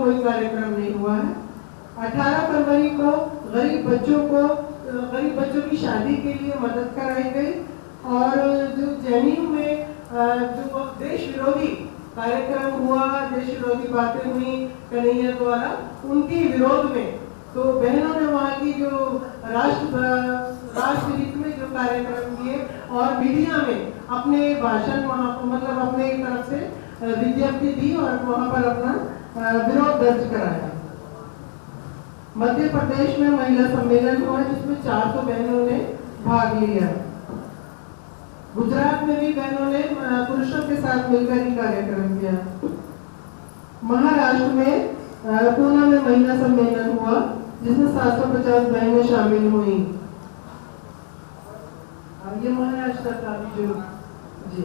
कोई कार्यक्रम नहीं हुआ है। 18 फरवरी को गरीब बच्चों की शादी के लिए मदद कराई गई। और जो जेएनयू में जो देश विरोधी कार्यक्रम हुआ, देश विरोधी बातें हुई कन्हैया द्वारा, उनके विरोध में तो बहनों ने वहाँ की जो राष्ट्रहित में जो कार्यक्रम किए और मीडिया में अपने भाषण मतलब अपने एक तरफ से विज्ञप्ति दी और वहाँ पर अपना विरोध दर्ज कराया। मध्य प्रदेश में महिला सम्मेलन हुआ जिसमें 400 बहनों ने भाग लिया। गुजरात में भी बहनों ने पुरुषों के साथ मिलकर ही कार्यक्रम किया। महाराष्ट्र में पूना में महिला सम्मेलन हुआ जिसमें 750 बहनें शामिल हुई। ये महाराष्ट्र का जो जी।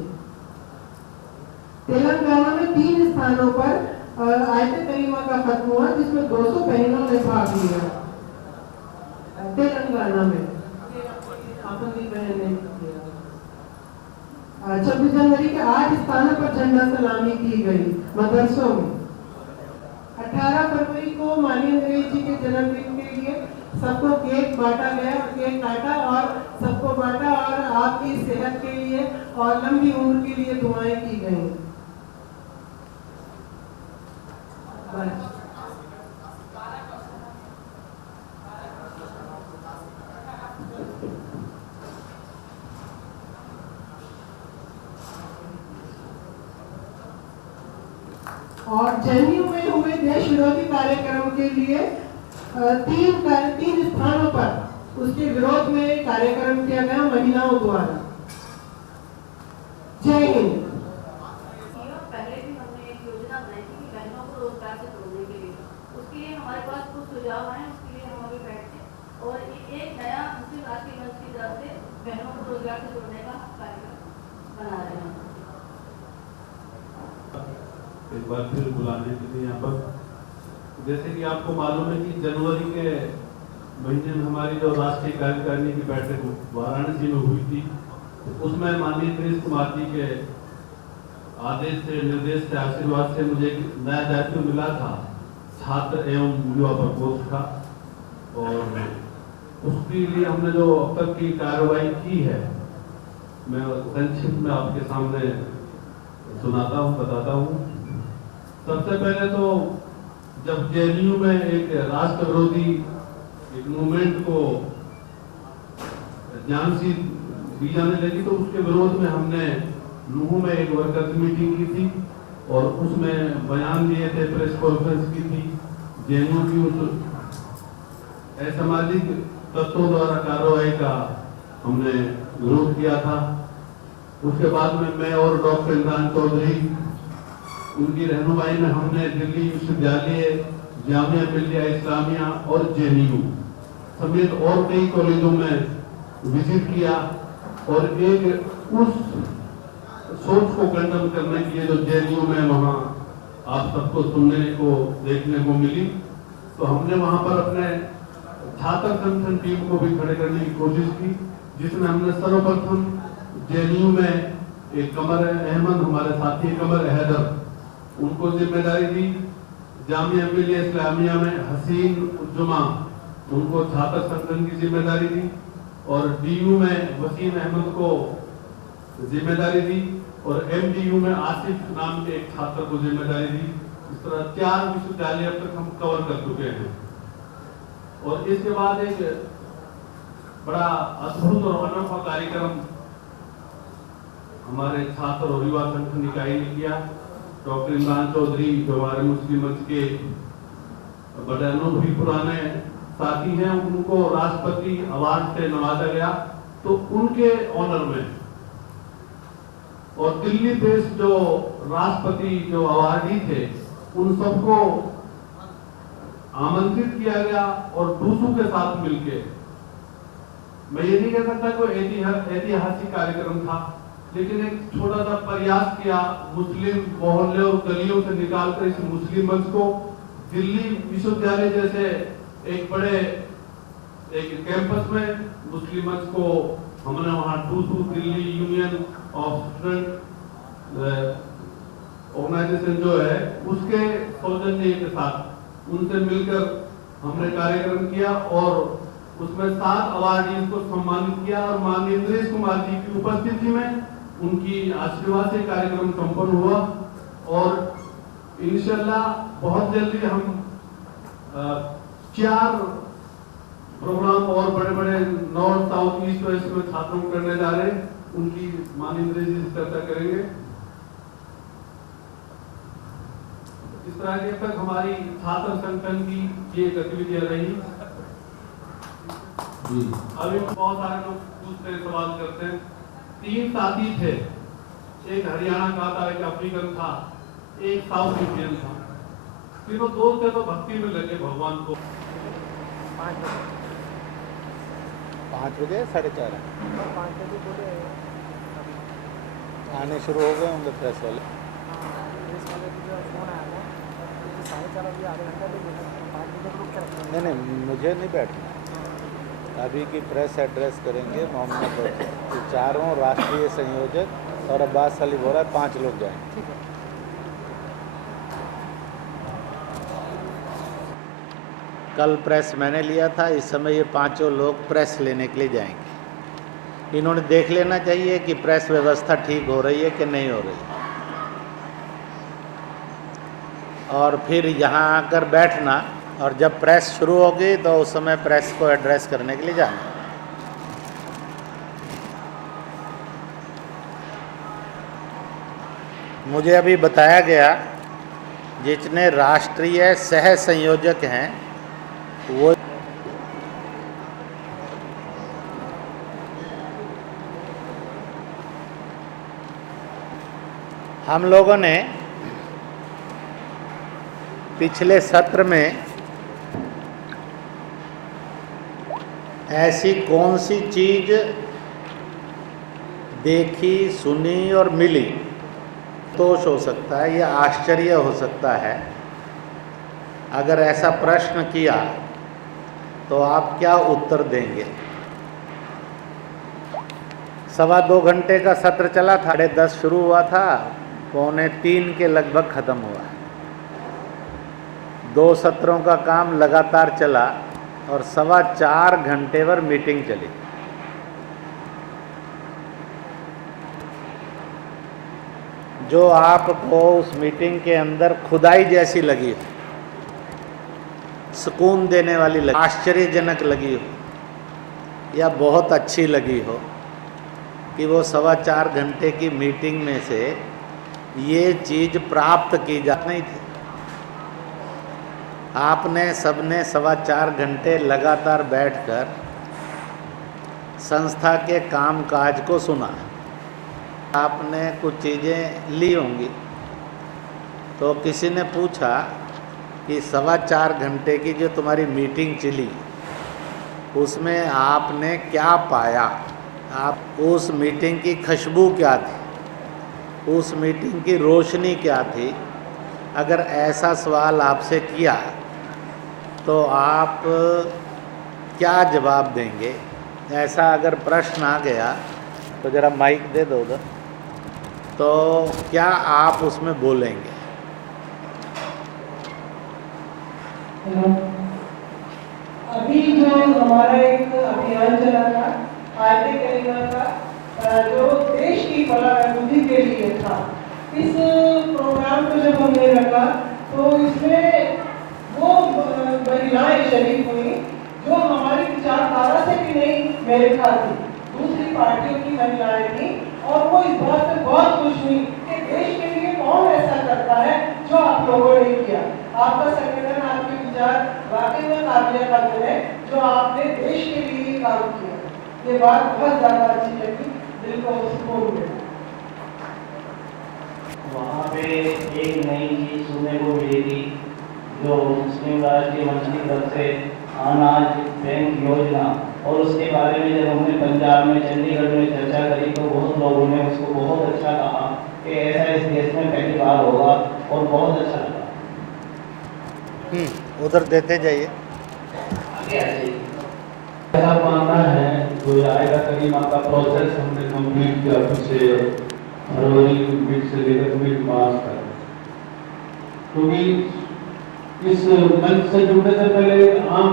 तेलंगाना में 3 स्थानों पर आयत करीमा का खत्म हुआ जिसमें 200 बहनों ने भाग लिया। तेलंगाना में अपनी बहन ने किया। 26 जनवरी के 8 स्थानों पर झंडा सलामी की गई मदरसों में। 18 फरवरी को माननीय अंग्रेज जी के जन्मदिन के लिए सबको केक बांटा गया, केक काटा और सबको बांटा और आपकी सेहत के लिए और लंबी उम्र के लिए दुआएं की गई। और जेएनयू में हुए देश विरोधी कार्यक्रम के लिए 3 स्थानों पर उसके विरोध में कार्यक्रम किया गया महिलाओं द्वारा। जय हिंद। पहले भी हमने एक योजना बनाई थी कि बहनों को रोजगार से जोड़ने के लिए, उसके लिए हमारे पास कुछ सुझाव आए, उसके लिए हम अभी बैठे और एक नया मुस्लिम राष्ट्रीय मंच की तरफ से बहनों को रोजगार से जोड़ने का कार्यक्रम बना रहे हैं। एक बार फिर बुलाने के लिए यहाँ पर, जैसे कि आपको मालूम है कि जनवरी के महीने में हमारी जो राष्ट्रीय कार्यकारिणी की बैठक वाराणसी में हुई थी, उसमें माननीय नीतीश कुमार जी के आदेश से, निर्देश से, आशीर्वाद से मुझे एक नया दायित्व मिला था छात्र एवं युवा प्रकोष्ठ का। और उसके लिए हमने जो अब तक की कार्रवाई की है मैं संक्षिप्त में आपके सामने सुनाता हूँ, बताता हूँ। सबसे पहले तो जब जेएनयू में एक राष्ट्र विरोधी एक मूवमेंट को जानसी दी जाने लगी तो उसके विरोध में हमने लूहू में एक वर्कर्स मीटिंग की थी और उसमें बयान दिए थे, प्रेस कॉन्फ्रेंस की थी। जेएनयू की उस असामाजिक तत्वों द्वारा कार्रवाई का हमने विरोध किया था। उसके बाद में मैं और डॉक्टर इमरान चौधरी, उनकी रहनुमाई में हमने दिल्ली विश्वविद्यालय, जामिया मिल्लिया इस्लामिया और जेएनयू समेत और कई कॉलेजों में विजिट किया और एक उस सोच को कंडम करने के लिए जो जेएनयू में वहाँ आप सबको सुनने को देखने को मिली, तो हमने वहाँ पर अपने छात्र संगठन टीम को भी खड़े करने की कोशिश की, जिसमें हमने सर्वप्रथम जेएनयू में एक कमर अहमद, हमारे साथी कमर हैदर, उनको जिम्मेदारी दी। जामिया मिल्लिया इस्लामिया में हसीन जुमा, उनको छात्र संगठन की जिम्मेदारी दी और डीयू में वसीम अहमद को जिम्मेदारी दी और एमडीयू में आसिफ नाम के एक छात्र को जिम्मेदारी दी। इस तरह 4 विश्वविद्यालय अब तक हम कवर कर चुके हैं। और इसके बाद एक बड़ा अद्भुत और अनोखा कार्यक्रम हमारे छात्र और युवा संगठन इकाई ने किया। डॉक्टर इमरान चौधरी जो हमारे मुस्लिम मंच के बड़े अनुभवी पुराने साथी हैं, उनको राष्ट्रपति अवार्ड से नवाजा गया, तो उनके ऑनर में और दिल्ली देश जो राष्ट्रपति जो अवार्डी थे उन सबको आमंत्रित किया गया और दूसरों के साथ मिलके, मैं ये नहीं कह सकता कोई ऐतिहासिक कार्यक्रम था, लेकिन एक छोटा सा प्रयास किया मुस्लिम मोहल्ले और गलियों से निकालकर इस मुस्लिम मंच को दिल्ली विश्वविद्यालय जैसे एक बड़े एक कैंपस में मुस्लिम मंच को हमने वहाँ टूसू Delhi union of student organization जो है उसके फाउंडेशन के साथ उनसे मिलकर हमने कार्यक्रम किया और उसमें 7 अवार्डीज को सम्मानित किया और माननीय नरेश कुमार जी की उपस्थिति में उनकी आशीर्वाद से कार्यक्रम संपन्न हुआ और इंशाल्लाह बहुत जल्दी हम 4 प्रोग्राम और बड़े-बड़े नॉर्थ साउथ ईस्ट वेस्ट में छात्रों को करने जा रहे हैं। उनकी माननीय नरेश जी चर्चा करेंगे। इस तरह की अब तक हमारी छात्र संगठन की ये गतिविधियां रही। अभी बहुत सारे लोग पूछते हैं, सवाल करते हैं। 3 साथी थे, एक हरियाणा का था, एक अफ्रीकन था, एक साउथ इंडियन था। तीनों दोस्त थे तो भक्ति में लगे भगवान को। 5 बजे 4:30 5 बजे बोले आने शुरू हो गए होंगे प्रेस वाले। प्रेस वाले की जो फ़ोन आया था 4:30 बजे आधे घंटा भी लेना 5 बजे रुक के रखना। नहीं मुझे नहीं बैठना। अभी की प्रेस एड्रेस करेंगे मोहम्मद के 4 राष्ट्रीय संयोजक और अब्बास अली बोरा 5 लोग जाएंगे। ठीक है। कल प्रेस मैंने लिया था, इस समय ये 5 लोग प्रेस लेने के लिए जाएंगे। इन्होंने देख लेना चाहिए कि प्रेस व्यवस्था ठीक हो रही है कि नहीं हो रही, और फिर यहाँ आकर बैठना, और जब प्रेस शुरू होगी तो उस समय प्रेस को एड्रेस करने के लिए जाना। मुझे अभी बताया गया जितने राष्ट्रीय सह संयोजक हैं वो हम लोगों ने पिछले सत्र में ऐसी कौन सी चीज़ देखी, सुनी और मिली, संतोष हो सकता है या आश्चर्य हो सकता है। अगर ऐसा प्रश्न किया तो आप क्या उत्तर देंगे? 2.25 घंटे का सत्र चला था, 10:30 शुरू हुआ था, 2:45 के लगभग ख़त्म हुआ। 2 सत्रों का काम लगातार चला और 4.25 घंटे पर मीटिंग चली। जो आपको उस मीटिंग के अंदर खुदाई जैसी लगी हो, सुकून देने वाली लगी, आश्चर्यजनक लगी हो या बहुत अच्छी लगी हो कि वो 4.25 घंटे की मीटिंग में से ये चीज़ प्राप्त की जा नहीं थी। आपने सबने 4.25 घंटे लगातार बैठकर संस्था के कामकाज को सुना। आपने कुछ चीज़ें ली होंगी। तो किसी ने पूछा कि 4.25 घंटे की जो तुम्हारी मीटिंग चली उसमें आपने क्या पाया, आप उस मीटिंग की खुशबू क्या थी, उस मीटिंग की रोशनी क्या थी। अगर ऐसा सवाल आपसे किया तो आप क्या जवाब देंगे? ऐसा अगर प्रश्न आ गया तो ज़रा माइक दे दो उधर, तो क्या आप उसमें बोलेंगे? अभी जो हमारा एक अभियान चला था आयते करीना का, जो देश की बलाबुद्धि के लिए था, इस प्रोग्राम को जब हमने रखा तो इसमें वो महिलाएं शरीक हुई जो हमारी विचारधारा से भी नहीं मेरे ख्याल थी, दूसरी पार्टियों की महिलाएं थी, और वो इस बात से बहुत खुश हुई कि देश के लिए कौन ऐसा करता है जो आप लोगों ने किया। आपका संगठन, आपके विचार वाकई में काबिल कदर है, जो आपने देश के लिए काम किया। ये बात बहुत ज्यादा अच्छी लगी, दिल को सुकून मिला। वहाँ पे एक नई चीज सुनने को मिली थी, जो मुस्लिम राष्ट्रीय मंच की तरफ से अनाज बैंक योजना, और उसके बारे में जब हमने पंजाब में, चंडीगढ़ में चर्चा करी तो बहुत लोगों ने उसको बहुत अच्छा कहा कि ऐसा इस देश में पहली बार होगा, और बहुत अच्छा लगा। उधर देते जाइए। आगे आ जाइए। ऐसा मानना है जो आएगा करीमा का प्रोसेस हमने कंप्लीट किया पिछले फरवरी मिड से लेकर मिड मार्च तक, क्योंकि इस मंच से जुड़ने से पहले आम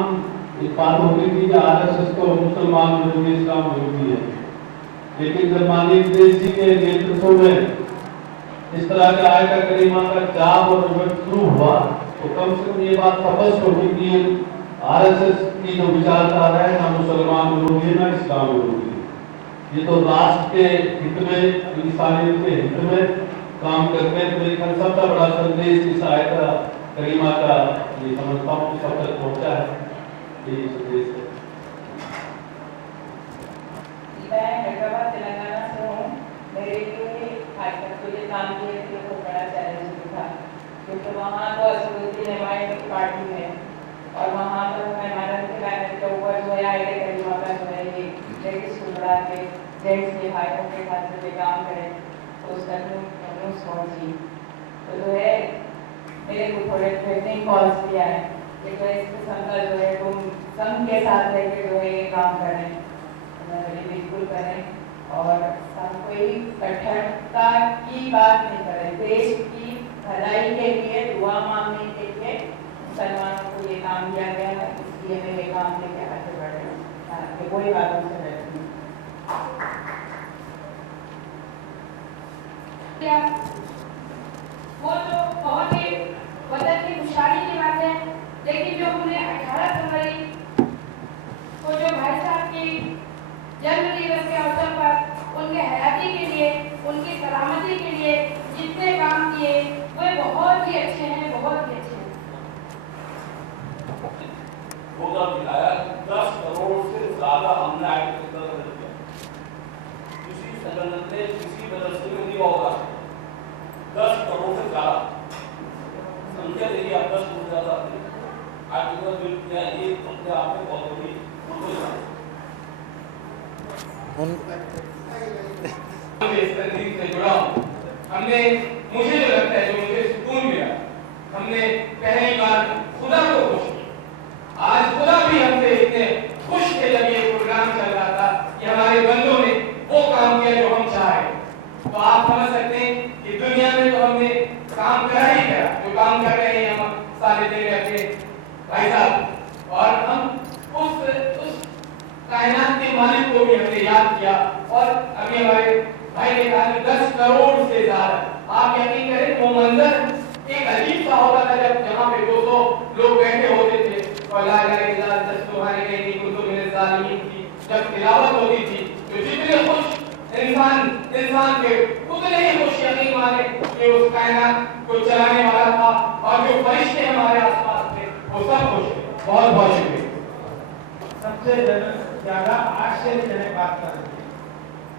एक बात होती थी कि आरएसएस को मुसलमान विरोधी, इस्लाम विरोधी है, लेकिन जब माननीय देश जी के नेतृत्व में इस तरह के आयत करीमा का जाप और रिवर्ट शुरू हुआ तो कम से कम ये बात स्पष्ट होगी कि आरएसएस की जो विचारधारा है ना मुसलमान विरोधी है ना इस्लाम विरोधी है। ये तो राष्ट्र के हित में, इंसानियत के हित में काम करते हैं। तो मेरे ख्याल सबसे बड़ा संदेश इस आयत करीमा का ये समझता हूँ सब तक पहुँचा है, यही संदेश है। मैं हैदराबाद तेलंगाना से हूँ। मेरे लिए आज तक तो ये काम किए थे वो बड़ा चैलेंजिंग था, क्योंकि वहाँ तो असदुद्दीन एमआईएम की पार्टी है और वहाँ पर मेहमान के बैनर के ऊपर जो है आयत करीमा का जो है ये लेडीज को बढ़ा के जेंट्स के भाइयों के साथ से काम करें तो उसका न्यूज़ पहुँची। तो जो है मेरे को थोड़े थ्रेटनिंग कॉल्स किया है कि जो है इस किस्म का जो है तुम संघ के साथ रहकर जो है ये काम करें, बिल्कुल करें और हम कोई कट्टरता की बात नहीं करें। देश की भलाई के लिए, दुआ मांगने के लिए मुसलमानों को ये काम दिया गया है, इसलिए मैं ये काम लेके आगे बढ़ रही हूँ। कोई बातों से रहती हूँ। वो तो बहुत ही वतन की खुशहाली की बात है, लेकिन जो हमने 18 फरवरी को जो भाई साहब की जन्म दिवस के अवसर पर उनके हयाती के लिए, उनकी सलामती के लिए जितने काम किए वे बहुत ही अच्छे हैं, बहुत ही अच्छे हैं। होगा दिलाया 10 करोड़ से ज्यादा हमने आगे किया। किसी संगठन ने किसी मदरसे में नहीं होगा 10 करोड़ से ज्यादा संख्या देखिए आप 10 करोड़ ज्यादा आज बिल किया, ये अपने आप में बहुत बड़ी से जुड़ा हमने, मुझे जो लगता है, जो मुझे सुकून मिला, हमने पहली बार खुदा को खुश किया। आज खुदा भी हमसे इतने खुश थे जब ये प्रोग्राम चल रहा था कि हमारे बंदों ने वो काम किया जो हम चाहे। तो आप समझ सकते हैं कि दुनिया में तो हमने काम करा ही करा, जो काम कर रहे हैं हम सारे दिन अपने भाई साहब, और हम उस कायनात के मालिक को भी हमने याद किया। और अभी हमारे भाई ने कहा कि 10 करोड़ से ज्यादा, आप यकीन करें वो मंजर एक अजीब सा होता था जब जहाँ पे 200 लोग बैठे होते थे और ला इलाहा इल्लल्लाह दस्तुहारी कहीं कुतुब मिन ज़ालिमीन की जब तिलावत होती थी तो जितने खुश इंसान के उतने ही खुश यकीन माने कि उस कायनात को चलाने वाला था और जो फरिश्ते हमारे आसपास थे वो सब खुश थे। बहुत बहुत शुक्रिया। सबसे ज्यादा आश्चर्यजनक बात कर रहे हैं,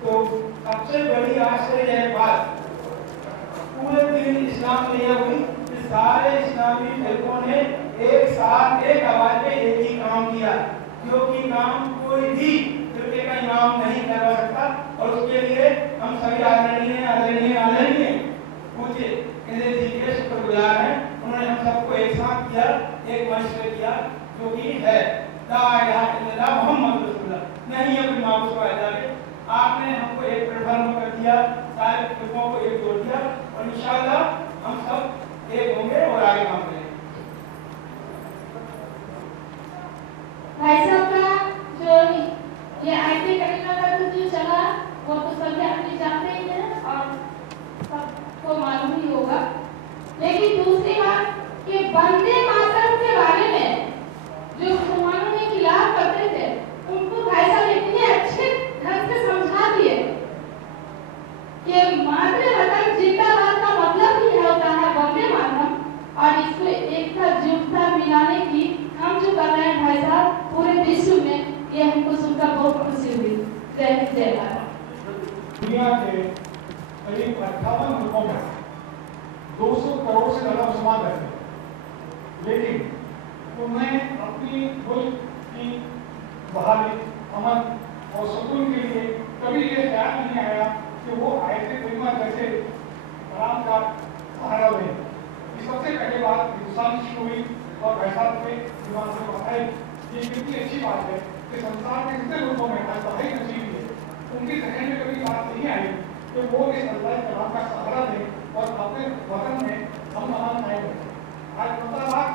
तो सबसे बड़ी आश्चर्यजनक बात पूरे दिन इस्लाम में यह हुई कि सारे इस्लामी फिरकों ने एक साथ एक आवाज में एक ही काम किया, जो कि काम कोई भी फिरके का इमाम नहीं करवा सकता। और उसके लिए हम सभी आदरणीय पूछे इंद्र जी के शुक्रगुजार हैं। उन्होंने हम सबको एक साथ किया, एक मंच पे किया, जो कि है ला इलाहा इल्लल्लाह मुहम्मद रसूलुल्लाह। नहीं है कोई माबूद का इलाके, आपने हमको एक प्लेटफॉर्म कर दिया, सारे फिरकों को एक जोड़ दिया और इंशाअल्लाह हम सब एक होंगे और आगे काम करेंगे। भाई साहब का जो ये आयते करीमा का जो चला वो तो सभी आपने जानते ही हैं और सबको मालूम ही होगा। लेकिन दूसरी बात कि वंदे मातरम के बारे में जो मुसलमानों के खिलाफ करते थे उनको भाई साहब इतने अच्छे ढंग से समझा दिए कि मातृवतन जिंदाबाद का मतलब ही होता है वंदे मातरम, और इसको एकता मिलाने की हम जो कर रहे हैं भाई साहब पूरे विश्व में, ये हमको सुनकर बहुत खुशी हुई। जय हिंद जय भारत। दुनिया के करीब 58 मुल्कों में 200 करोड़ से ज्यादा मुसलमान रहते हैं, लेकिन उन्हें अपनी मुल्क की बहाली, अमन और सुकून के लिए कभी ये ख्याल नहीं आया कि वो आयत करीमा जैसे कलाम का सहारा लें। इस सबसे पहले बात हिंदुस्तान की शुरू हुई और भाई साहब के दिमाग से बताई, ये कितनी अच्छी बात है कि संसार के जितने मुल्कों में आज पढ़ाई नसीब है उनकी जहन में कभी बात नहीं आई कि वो इस अल्लाह कलाम का सहारा दें और अपने वतन में हम अमान कायम रखें। आज फैसलाबाद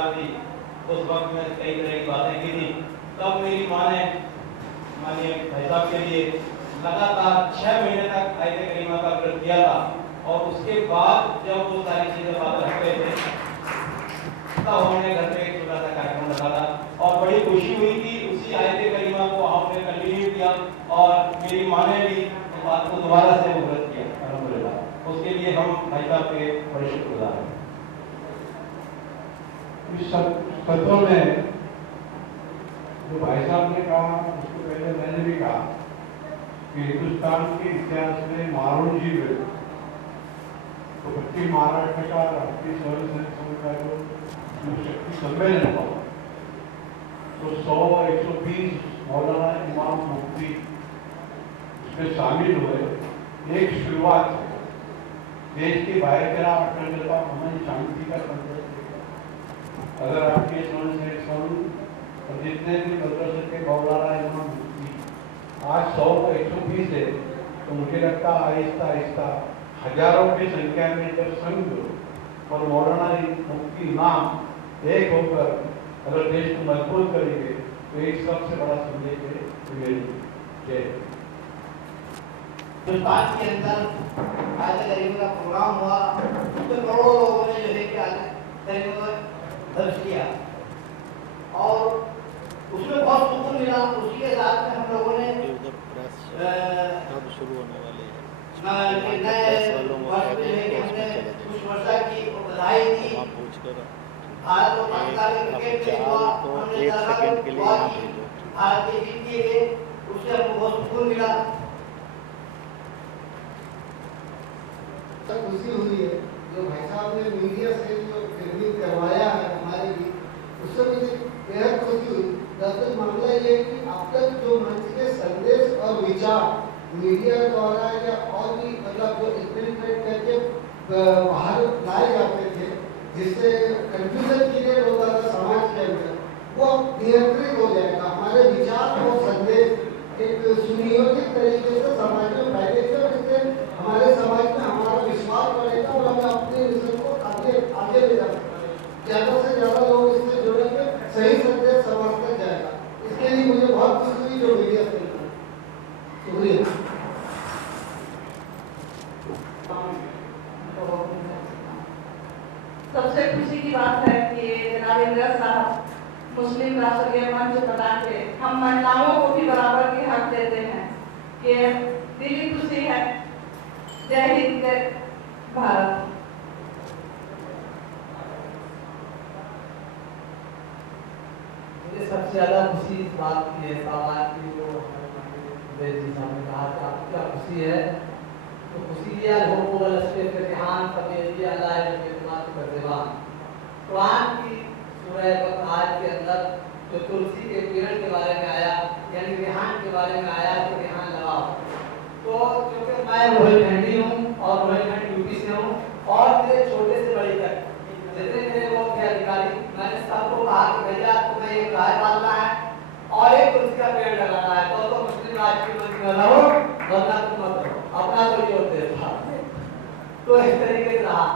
सरकार थी उस वक्त में कई तरह की बातें की थी। तब मेरी माँ ने माननीय भाई साहब के लिए लगातार 6 महीने तक आयत करीमा का व्रत किया था और उसके बाद जब वो सारी चीजें बात रख गए थे तब हमने घर पे एक छोटा सा कार्यक्रम रखा था और बड़ी खुशी हुई कि उसी आयत करीमा को आपने कंटिन्यू किया और मेरी माँ ने भी इस बात को दोबारा से वो व्रत किया अल्हम्दुलिल्लाह। उसके लिए हम भाई साहब के बड़े शुक्रगुजार हैं। इस सत्रों में जो भाई साहब ने कहा उसको पहले मैंने भी कहा कि हिंदुस्तान के इतिहास में मारोजी हुए तो पश्चिम महाराष्ट्र का राष्ट्रीय स्वर्ण सेवक संघ का जो शक्ति सम्मेलन हुआ तो 100-120 मौलाना इमाम मुफ्ती इसमें शामिल हुए। एक शुरुआत देश के बाहर करा अखंडता हमारी शांति का संदेश। अगर आपके स्वर्ण सेवक संघ और जितने भी मदरसे के मौलाना इमाम मुफ्ती आज 100-120 है तो मुझे लगता आहिस्ता आहिस्ता हजारों की संख्या में जब संघ और मौलाना मुफ्ती इमाम एक होकर अगर देश को मजबूत करेंगे तो एक सबसे बड़ा संदेश है मेरी जय। हिंदुस्तान के अंदर आयत करीम का प्रोग्राम हुआ तो करोड़ों लोगों ने जो है कि आयत करीम का दर्ज किया और उसमें बहुत सुकून मिला। उसी के साथ में हम लोगों ने शुरू होने वाली है कुछ वर्षा की बधाई दी। भारत और पाकिस्तान के क्रिकेट में हुआ हमने भारत के जीत किए गए उससे हमको बहुत सुकून मिला। खुशी हुई है जो भाई साहब ने मीडिया से जो फिल्मिंग करवाया है हमारे लिए उससे मुझे बेहद खुशी हुई। दरअसल मामला ये कि अब तक जो मंच के संदेश और विचार मीडिया द्वारा या और भी मतलब जो इम्प्लीमेंट करके बाहर लाए जाते थे जिससे कंफ्यूजन क्रिएट होता था समाज के अंदर वो अब नियंत्रित हो जाएगा। हमारे विचार और संदेश एक सुनियोजित तरीके से समाज में फैलेंगे और इससे हमारे समाज में हमारा विश्वास बढ़ेगा और हमें अपने मिशन को आगे ले जा सकते। ज़्यादा से ज़्यादा लोग इससे जुड़ेंगे, सही संदेश समाज तक जाएगा। इसके लिए मुझे बहुत खुशी हुई जो मीडिया से शुक्रिया। सबसे खुशी की बात है कि जनाब इंदिरा साहब मुस्लिम राष्ट्रीय मंच बना के हम महिलाओं को भी बराबर के हक देते हैं। ये दिली खुशी है। जय हिंद जय भारत। मुझे सबसे ज़्यादा खुशी इस बात की है सवाल की जो हमारे जी साहब ने कहा कि आपको क्या खुशी है तो खुशी ये हो ध्यान सभी अल्लाह कुरान की सूरह आज के अंदर जो तुलसी के पेड़ के बारे में आया यानी रेहान के बारे में आया तो रेहान लगाओ। तो क्योंकि मैं रोहिलखंडी हूँ और रोहिलखंड यूपी से हूँ और मेरे छोटे से बड़े तक जितने मेरे वो थे अधिकारी मैंने सबको कहा कि भैया तुम्हें एक गाय पालना है और एक तुलसी का पेड़ लगाना है तो मुस्लिम राष्ट्रीय मंच में रहो वरना तुम मत रहो। अपना कोई उद्देश्य था तो इस तरीके से रहा।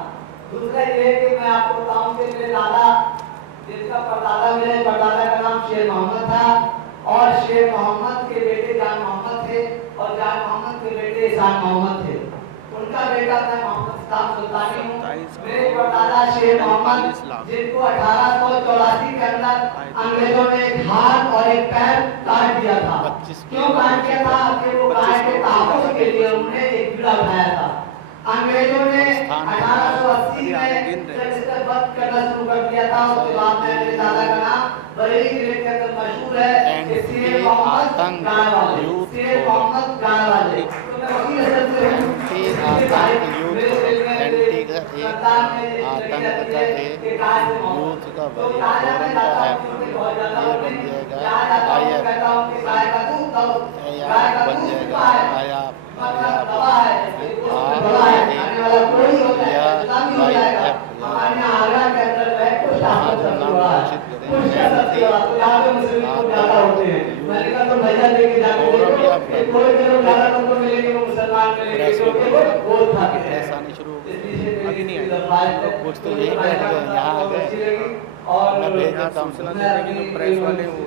दूसरा ये है कि मैं आपको बताऊं कि मेरे दादा जिसका परदादा मेरे परदादा का नाम शेर मोहम्मद था और शेर मोहम्मद के बेटे जान मोहम्मद थे और जान मोहम्मद के बेटे ईसान मोहम्मद थे। उनका बेटा मैं मोहम्मद इस्लाम सुल्तानी हूँ। मेरे परदादा शेर मोहम्मद जिनको 1884 के अंदर अंग्रेजों ने एक हाथ और एक पैर काट दिया था। क्यों काट दिया था कि वो गाय के तहफ़्फ़ुज़ के लिए उन्होंने एक बीड़ा उठाया था। अंग्रेजों ने 1880 में जब इसका वध करना शुरू कर दिया था उसके बाद में मेरे दादा का नाम बरेली जिले के अंदर मशहूर है कि शेर मोहम्मद गाय वाले। शेर मोहम्मद गाय वाले तो मैं वही नस्ल से हूँ। अभी नहीं आई कुछ तो यही बैठ गए यहाँ आ गए मैं भेजा काउंसलर ने लेकिन प्रेस वाले वो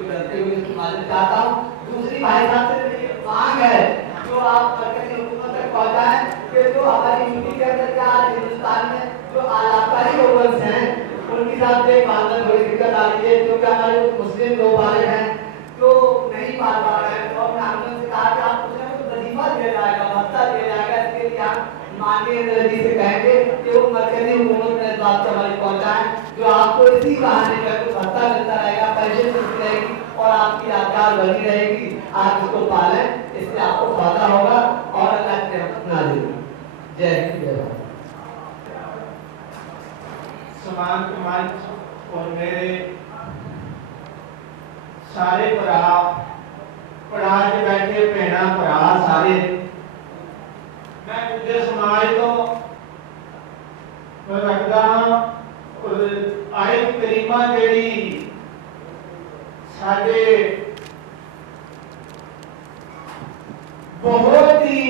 चाहता हूँ। दूसरी भाई साहब से मेरी मांग है जो आप मरकजी हुकूमत तक पहुँचाएं कि जो हमारी यूपी के अंदर क्या आज हिंदुस्तान में जो आलाकारी ओवंस हैं उनके साथ देखभाल में थोड़ी दिक्कत आ रही है, क्योंकि हमारे मुस्लिम लोग वाले हैं जो नहीं पाल पा रहे हैं। तो हमने आंदोलन से कहा कि आप कुछ ना कुछ वजीफा दिया जाएगा, भत्ता दिया जाएगा, इसके लिए हम माननीय इंदिरा जी से कहेंगे कि वो मरकजी हुकूमत में इस बात को हमारी पहुँचाएं जो आपको इसी बहाने का कुछ भत्ता मिलता रहेगा, पेंशन मिलती रहेगी और आपकी यादगार बनी रहेगी, आप इसको पालें, इससे आपको फायदा होगा और अल्लाह की रहमत नाज़िल होगी। जय हिंद जय भारत। समांत मंच और मेरे सारे भरा पढ़ा के बैठे भैना भरा सारे, मैं गुजर समाज तो रखता हाँ और आयत करीमा जेड़ी साडे बहुत ही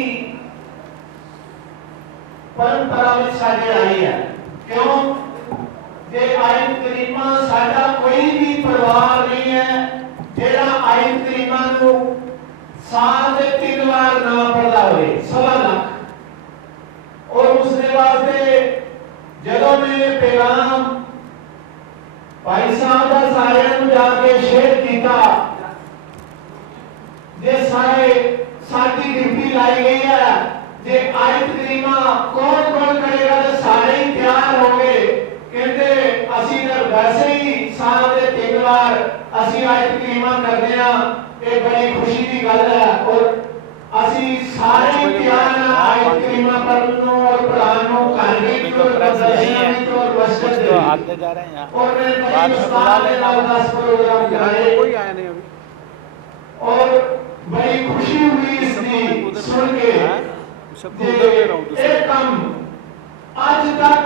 परंपरा में साडे आई है। क्यों जे आयत करीमा साडा कोई भी परिवार नहीं है जेड़ा आयत करीमा नू साल में 3 बार ना पढ़दा होए, 1.25 लाख। और उसके वास्ते जदों में पैगाम भाई साहब का सारे जाके शेयर किया जे सारे साडी ड्यूटी लाई गई है जे आयत करीमा कौन कौन करेगा तो सारे ही तैयार हो गए कहते असी तो वैसे ही साल में 3 बार असी आयत करीमा करते हैं, ये बड़ी खुशी की गल है। और असी सारे तैयार हैं आयत करीमा पढ़ने और पढ़ाने करने की और प्रदर्शन की और मस्जिद तो आगे जा रहे हैं यहाँ और मैं बाद में बुला लेना 10 प्रोग्राम कराए कोई आया नहीं अभी और बड़ी खुशी हुई इसकी सुन के एक कम आज तक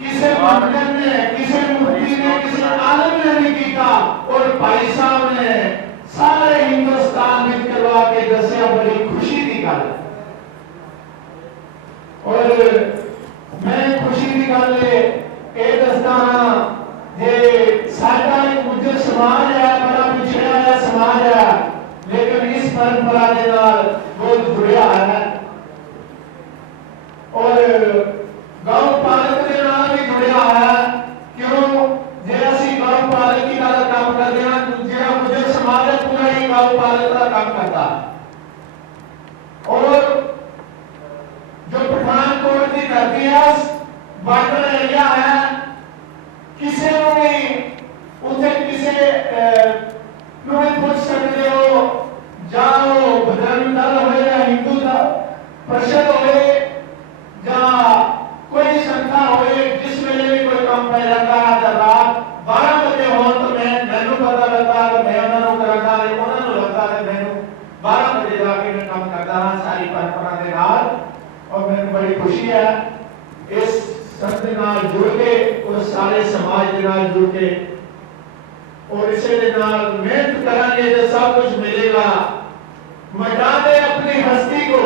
किसी मंदिर ने किसी मुफ्ती ने किसी आलम ने नहीं किया और भाई साहब ने सारे हिंदुस्तान में करवा के दसिया, बड़ी खुशी की गल। और मैं खुशी की गल ये दसदा हाँ जे साडा एक गुजर समाज है, बड़ा पिछड़ा है समाज है, लेकिन इस परंपरा के नाल बहुत जुड़िया है और गौ पालक के नाल भी जुड़िया है। क्यों जे असी गौ पालक की गल काम करते हैं, जेड़ा गुजर समाज है पूरा ही गौ पालक का काम करता है। और जो पठानकोट की धरती है बॉर्डर एरिया है, किसी को भी उसे किसी पूछ सकते हो, जाओ बजरंग दल हो या हिंदू परिषद हो या कोई संस्था हो, जिस वेले भी कोई काम पै जाता है रात 12 बजे हो तो मैनू पता लगता है मैं उन्होंने करता है, उन्होंने लगता है मैनू 12 बजे जाके मैं काम करता हाँ सारी परंपरा के नाल। और मैंने बड़ी खुशी है इस सब के नाल जुड़ के और सारे समाज के नाल जुड़ के और इसे के नाल मेहनत करेंगे तो सब कुछ मिलेगा। मिटा दे अपनी हस्ती को,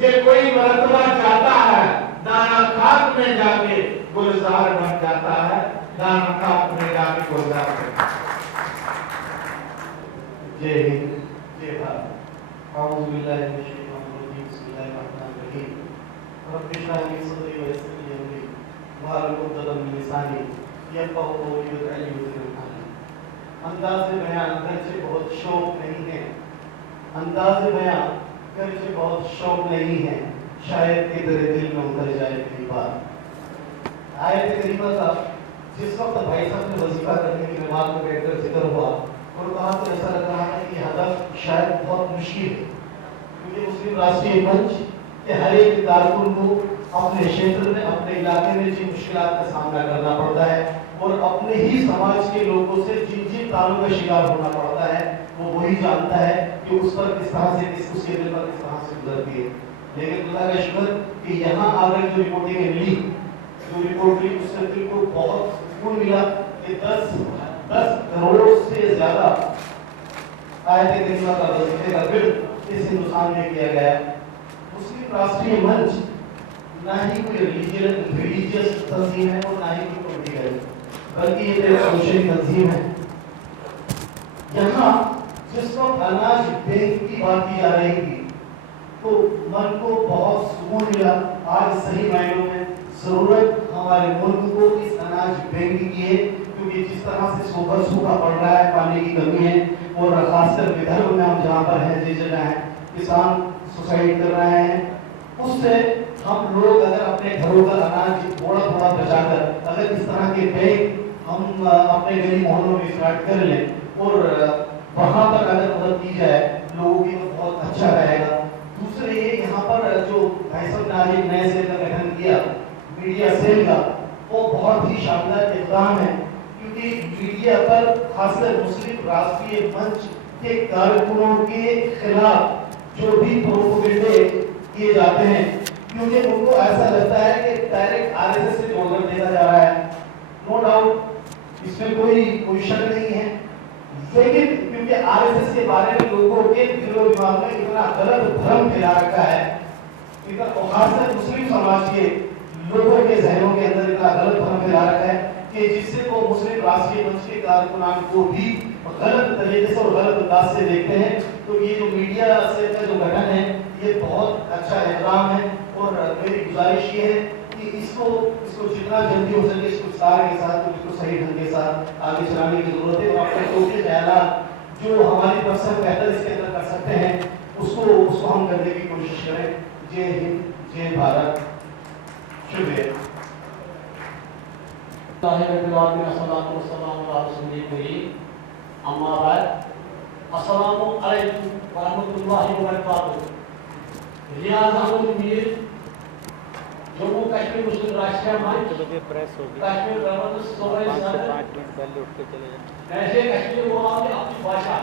जे कोई मरतबा चाहता है दाना खाक में जाके गुलजार बन जाता है, दाना खाक में जाके गुलजार बन जाता है। जय हिंद जय भारत। आऊज़ु बिल्लाहि मिनश शैतानिर रजीम, बिस्मिल्लाहिर रहमानिर रहीम। रब्बि इश्रह ली सदरी व यस्सिर ली अमरी वाहलुल उक़दतम मिन लिसानी यफ़क़हू क़ौली वजअलनी वज़ीरन मिन अहली। अंदाज़े बयान करने बहुत शौक नहीं है, अंदाज़े बयान करने बहुत शौक नहीं है, शायद कि तेरे दिल में उतर जाए मेरी बात। आयत करीमा का जिस वक्त भाई साहब ने वजीफा करने की नमाज में बैठकर जिक्र हुआ और कहा तो ऐसा लग रहा है कि हदफ शायद बहुत मुश्किल है, क्योंकि मुस्लिम राष्ट्रीय मंच के हर एक कारकुन को अपने क्षेत्र में अपने इलाके में जिन मुश्किलात का सामना करना पड़ता है और अपने ही समाज के लोगों से जिन जिन तालों का शिकार होना पड़ता है वो वही जानता है कि उस पर किस तरह से उसके दिल पर किस तरह से गुजरती है। लेकिन खुदा का शुक्र कि यहाँ आकर जो रिपोर्टिंग मिली, जो रिपोर्ट मिली उससे दिल को बहुत सुकून मिला कि 10 करोड़ से ज्यादा आयत करीमा का वजीफे का बिल इस हिंदुस्तान में किया गया। मुस्लिम राष्ट्रीय मंच ना ही कोई रिलीजियस तंजीम है और ना ही कोई पॉलिटिकल, बल्कि ये एक सोशल तंजीम है। यहाँ जिस वक्त अनाज बैंक की बात की जा रही थी तो मन को बहुत सुकून मिला। आज सही मायनों में जरूरत हमारे मुल्क को इस अनाज बैंक की है, क्योंकि जिस तरह से सूखा पड़ रहा है, पानी की कमी है, और खासकर विदर्भ में हम जहाँ पर हैं, जिस जगह है किसान सुसाइड कर रहे हैं, उससे हम लोग अगर अपने घरों का अनाज थोड़ा थोड़ा बचाकर अगर इस तरह के बैंक हम अपने गली मोहल्लों में स्टार्ट कर लें और वहाँ पर अगर मदद की जाए लोगों की, तो बहुत अच्छा रहेगा। दूसरे ये यहाँ पर जो भाई साहब ने आज एक नए सेल का गठन किया मीडिया सेल का, वो बहुत ही शानदार इक़दाम है, क्योंकि मीडिया पर खासकर मुस्लिम राष्ट्रीय मंच के कारकुनों के खिलाफ जो भी प्रोपेगेंडे किए जाते हैं, क्योंकि उनको ऐसा लगता है कि डायरेक्ट आरएसएस से जोड़कर देखा जा रहा है। नो डाउट, इसमें कोई शक नहीं है, लेकिन क्योंकि आरएसएस के बारे में लोगों के दिलो दिमाग में इतना गलत भ्रम फैला रखा है, इतना खासकर मुस्लिम समाज के लोगों के जहनों के अंदर इतना गलत भ्रम फैला रखा है कि जिससे वो मुस्लिम राष्ट्रीय मंच के कारकुनान को भी गलत तरीके से और गलत अंदाज से देखते हैं। तो ये जो मीडिया सेल का जो गठन है, ये बहुत अच्छा इक़दाम है, और मेरी गुजारिश ये है कि इसको जितना जल्दी हो सके इसको विस्तार के साथ, इसको सही ढंग के साथ आगे चलाने की जरूरत है। और अपने टोटल ख्यालात जो हमारी तरफ से बेहतर इसके अंदर कर सकते हैं, उसको हम करने की कोशिश करें। जय हिंद, जय भारत, शुक्रिया। अस्सलामु अलैकुम वरहमतुल्लाहि वबरकातुहू। रियाज अहमद मीर, जम्मू कश्मीर मुस्लिम राष्ट्रीय मंच, कश्मीर गवर्नमेंट, 5 से 5 मिनट पहले उठ के चले जाए। ऐसे कश्मीर बोला अपनी भाषा